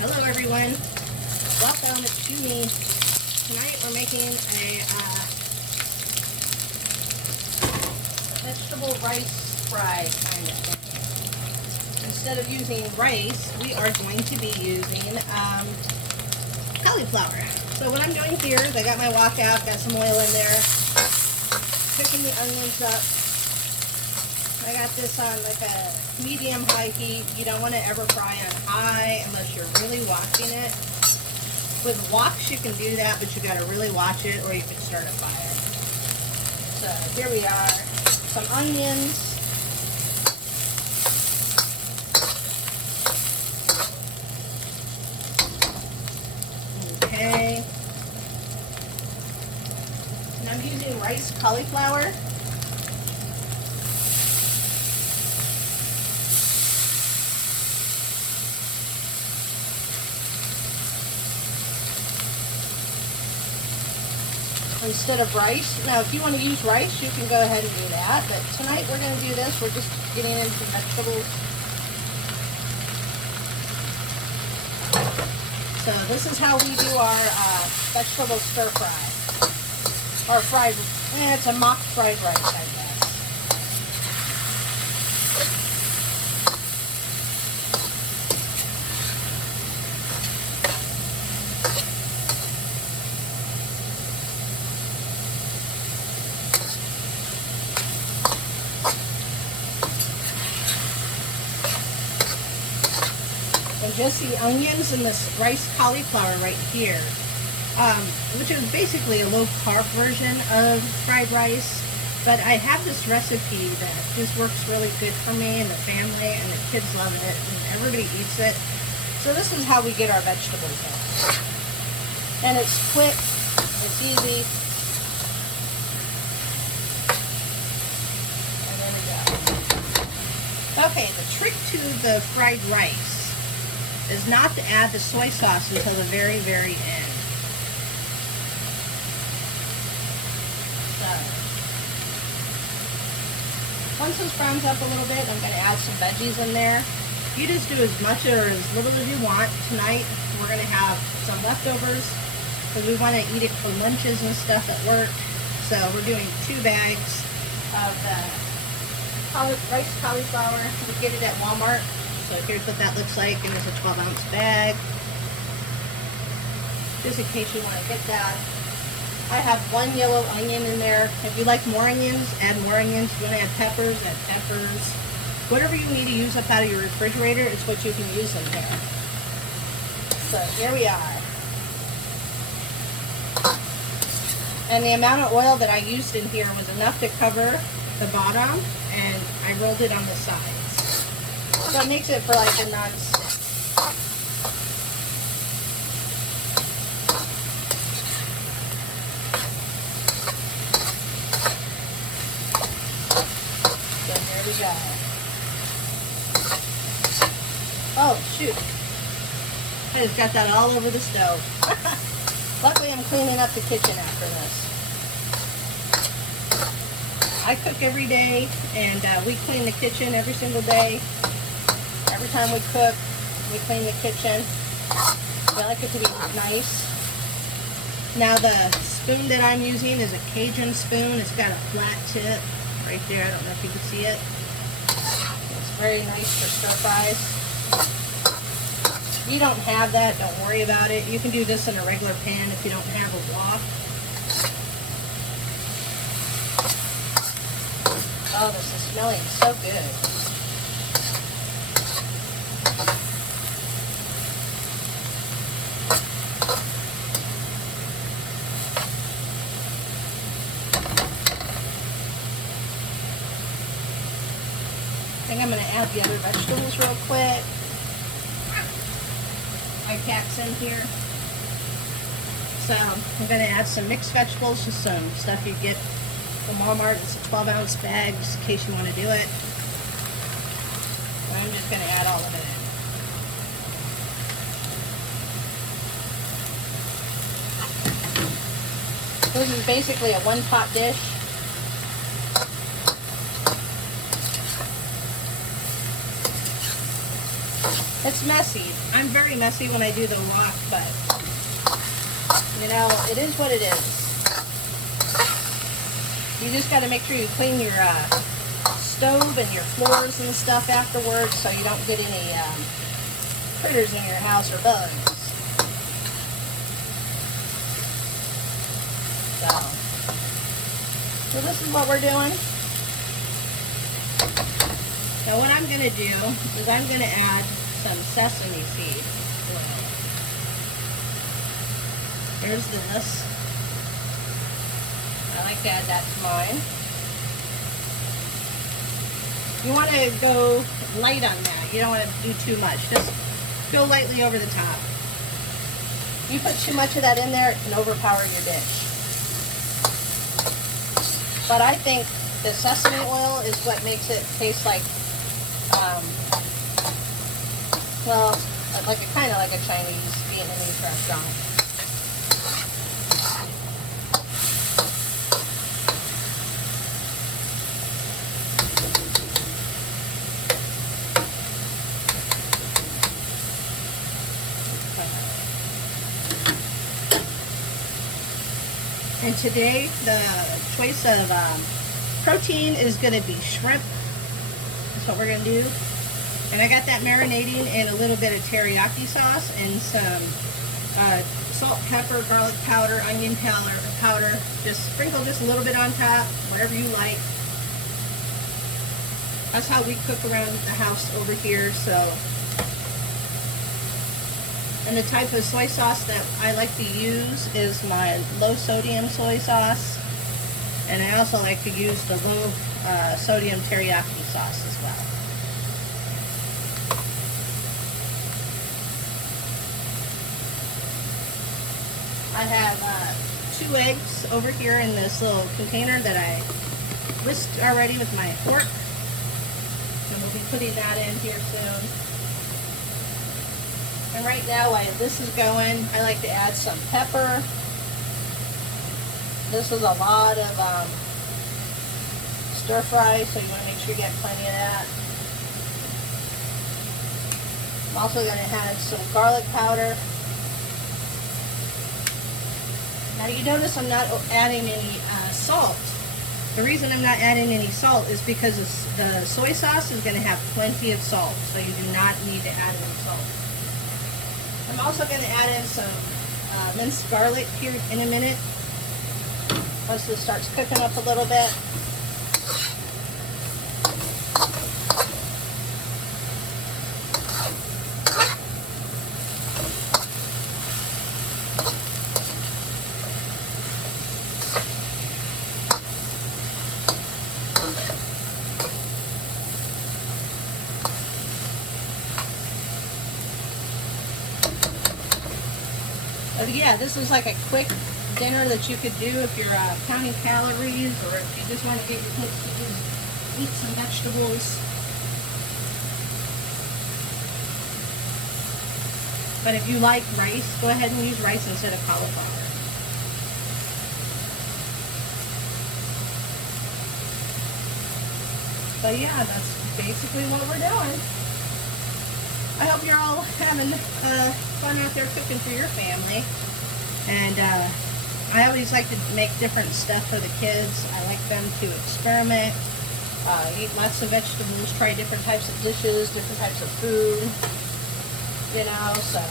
Hello everyone, welcome, it's Junie. Tonight we're making a vegetable rice fry kind of thing. Instead of using rice, we are going to be using cauliflower. So what I'm doing here is I got my wok out, got some oil in there, cooking the onions up. I got this on like a medium-high heat. You don't want to ever fry on high unless you're really watching it. With woks you can do that, but you got to really watch it or you can start a fire. So here we are, some onions. Okay. And I'm using rice cauliflower. Instead of rice. Now if you want to use rice, you can go ahead and do that, but tonight we're going to do this. We're just getting into vegetables. So this is how we do our vegetable stir fry. Or fried, it's a mock fried rice, I guess. And just the onions and this rice cauliflower right here, which is basically a low-carb version of fried rice. But I have this recipe that just works really good for me and the family, and the kids love it, and everybody eats it. So this is how we get our vegetables done. And it's quick, it's easy. And there we go. Okay, the trick to the fried rice is not to add the soy sauce until the very, very end. So, once this browns up a little bit, I'm going to add some veggies in there. You just do as much or as little as you want. Tonight, we're going to have some leftovers because we want to eat it for lunches and stuff at work. So, we're doing 2 bags of the rice cauliflower. You get it at Walmart. So here's what that looks like, and it's a 12-ounce bag. Just in case you want to get that. I have 1 yellow onion in there. If you like more onions, add more onions. If you want to add peppers, add peppers. Whatever you need to use up out of your refrigerator is what you can use in here. So here we are. And the amount of oil that I used in here was enough to cover the bottom, and I rolled it on the sides. So it makes it for like a non-stick. So here we go. Oh shoot. I just got that all over the stove. Luckily I'm cleaning up the kitchen after this. I cook every day, and we clean the kitchen every single day. Every time we cook, we clean the kitchen. I like it to be nice. Now the spoon that I'm using is a Cajun spoon. It's got a flat tip right there. I don't know if you can see it. It's very nice for stir fries. If you don't have that, don't worry about it. You can do this in a regular pan if you don't have a wok. Oh, this is smelling so good. I think I'm going to add the other vegetables real quick. My pack's in here. So I'm going to add some mixed vegetables, just some stuff you get from Walmart. It's a 12-ounce bag, just in case you want to do it. And I'm just going to add all of it in. This is basically a one-pot dish. It's messy. I'm very messy when I do the wok, but you know, it is what it is. You just got to make sure you clean your stove and your floors and stuff afterwards so you don't get any critters in your house or bugs. So this is what we're doing. Now what I'm going to do is I'm going to add some sesame seed oil. There's this. I like to add that to mine. You want to go light on that. You don't want to do too much. Just go lightly over the top. You put too much of that in there, it can overpower your dish. But I think the sesame oil is what makes it taste like, well, like kind of like a Chinese Vietnamese restaurant. And today the choice of protein is going to be shrimp. That's what we're going to do. And I got that marinating in a little bit of teriyaki sauce and some salt, pepper, garlic powder, onion powder. Just sprinkle just a little bit on top, whatever you like. That's how we cook around the house over here. So, and the type of soy sauce that I like to use is my low sodium soy sauce. And I also like to use the low sodium teriyaki sauce as well. I have 2 eggs over here in this little container that I whisked already with my fork. And we'll be putting that in here soon. And right now, while this is going, I like to add some pepper. This is a lot of stir fry, so you want to make sure you get plenty of that. I'm also going to add some garlic powder. Now you notice I'm not adding any salt. The reason I'm not adding any salt is because the soy sauce is going to have plenty of salt, so you do not need to add any salt. I'm also going to add in some minced garlic here in a minute. Once this starts cooking up a little bit. Yeah, this is like a quick dinner that you could do if you're counting calories, or if you just want to get your kids to eat some vegetables. But if you like rice, go ahead and use rice instead of cauliflower. So yeah, that's basically what we're doing. I hope you're all having fun out there cooking for your family. And I always like to make different stuff for the kids. I like them to experiment, eat lots of vegetables, try different types of dishes, different types of food, you know, so.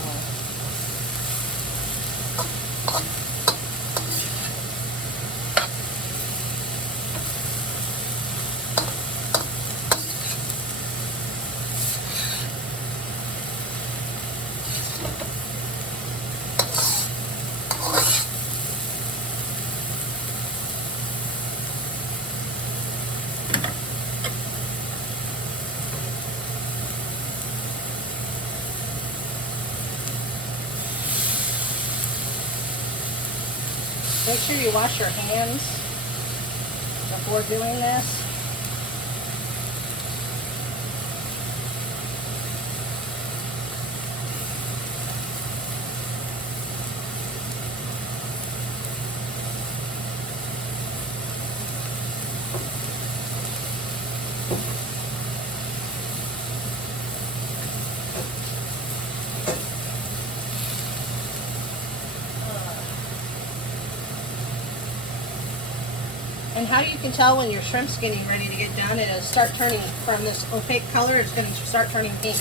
Make sure you wash your hands before doing this. And how you can tell when your shrimp's getting ready to get done, it'll start turning from this opaque color, it's going to start turning pink.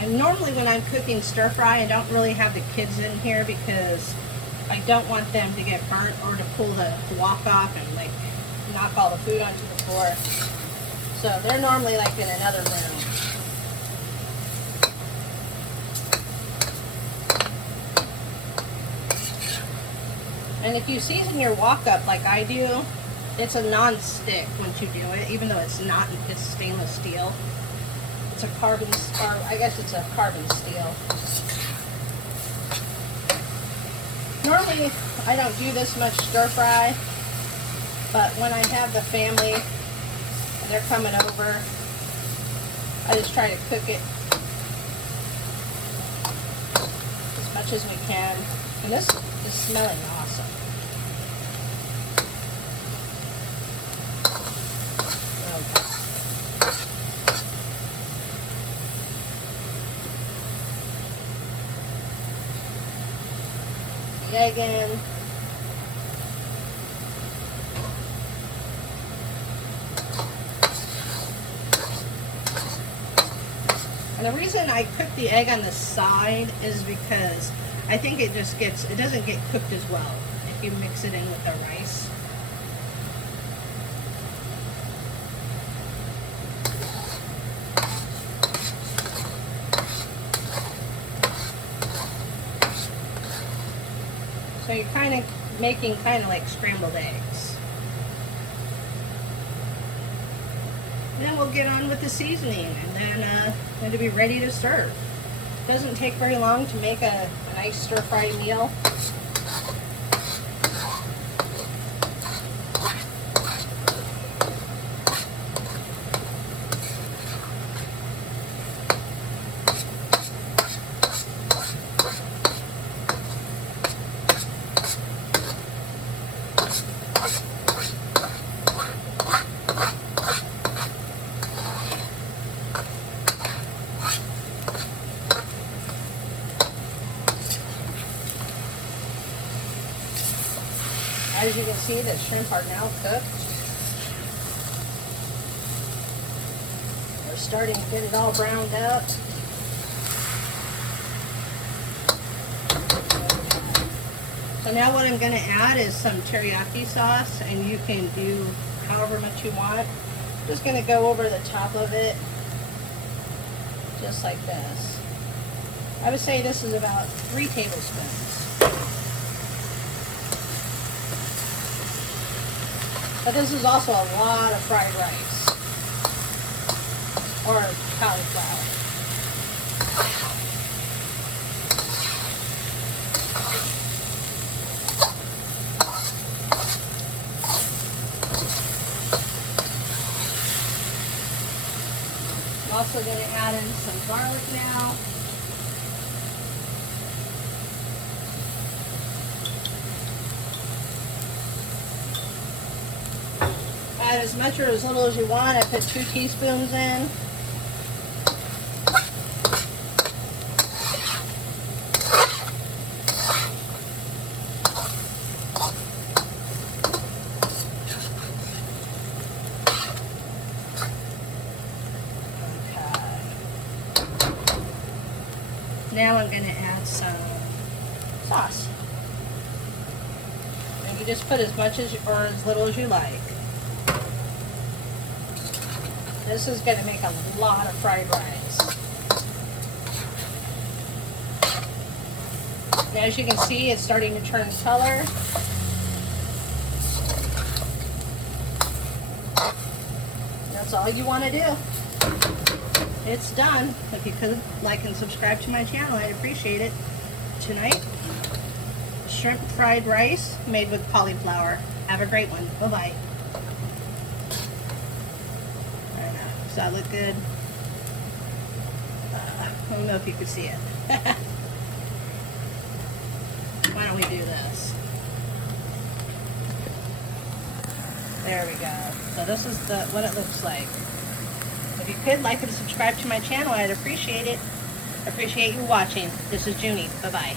And normally when I'm cooking stir fry, I don't really have the kids in here because I don't want them to get burnt or to pull the wok off and like knock all the food onto the floor. So they're normally like in another room. And if you season your wok up like I do, it's a non-stick once you do it, even though it's not, it's stainless steel. It's a carbon, or I guess it's a carbon steel. Normally, I don't do this much stir fry, but when I have the family and they're coming over, I just try to cook it as much as we can. And this is smelling awesome. Okay. The egg in. And the reason I cook the egg on the side is because I think it just gets, it doesn't get cooked as well if you mix it in with the rice. So you're kind of making kind of like scrambled eggs. And then we'll get on with the seasoning and then it'll be ready to serve. Doesn't take very long to make a nice stir-fry meal. As you can see, the shrimp are now cooked. We're starting to get it all browned out. So now what I'm going to add is some teriyaki sauce, and you can do however much you want. Just going to go over the top of it, just like this. I would say this is about 3 tablespoons. But this is also a lot of fried rice or cauliflower. I'm also going to add in some garlic now. Add as much or as little as you want. I put 2 teaspoons in. Okay. Now I'm going to add some sauce. And you just put as much as or as little as you like. This is going to make a lot of fried rice. And as you can see, it's starting to turn color. That's all you want to do. It's done. If you could like and subscribe to my channel, I'd appreciate it. Tonight, shrimp fried rice made with cauliflower. Have a great one. Bye-bye. Does that look good? I don't know if you could see it. Why don't we do this? There There we go. So this is what it looks like. If you could like and subscribe to my channel, I'd appreciate it. Appreciate you watching. This is Junie. Bye-bye.